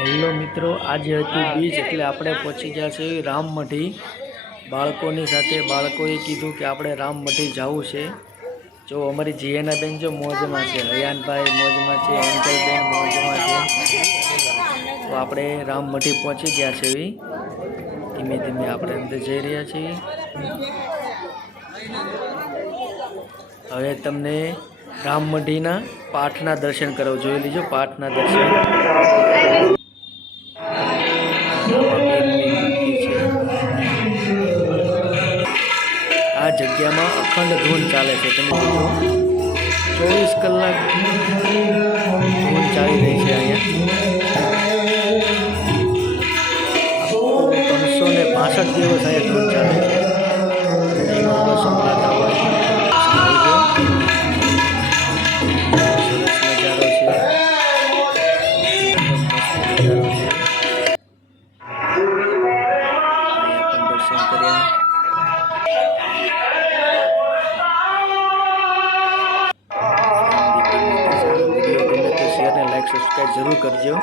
Hello મિત્રો, આજે હતી બીજ એટલે આપણે પહોંચી ગયા છે રામમઢી બાળકોની સાથે। બાળકોએ કીધું કે આપણે રામમઢી જવું છે। જો અમારી જીએના બેન જો મોજમાં છે, હયાનભાઈ મોજમાં છે, એન્જલબેન મોજમાં છે। તો આપણે રામમઢી પહોંચી ગયા છે। ધીમે ધીમે આપણે અંદર જઈ રહ્યા છીએ। હવે તમને રામમઢીના પાઠના દર્શન કરાવું, જોઈ લીજો પાઠના દર્શન। આ જગ્યામાં અખંડ ધૂન ચાલે છે, તમે જોજો 24 કલાક ધૂન ચાલી રહી છે। અહીંયા 365 દિવસ અહીંયા ધૂન ચાલે છે। એમાં સંભળાતા હોય સરસ નજારો છે, દર્શન કર્યા। વિડીયો ગમે તો શેર અને લાઈક સબસ્ક્રાઈબ જરૂર કરજો।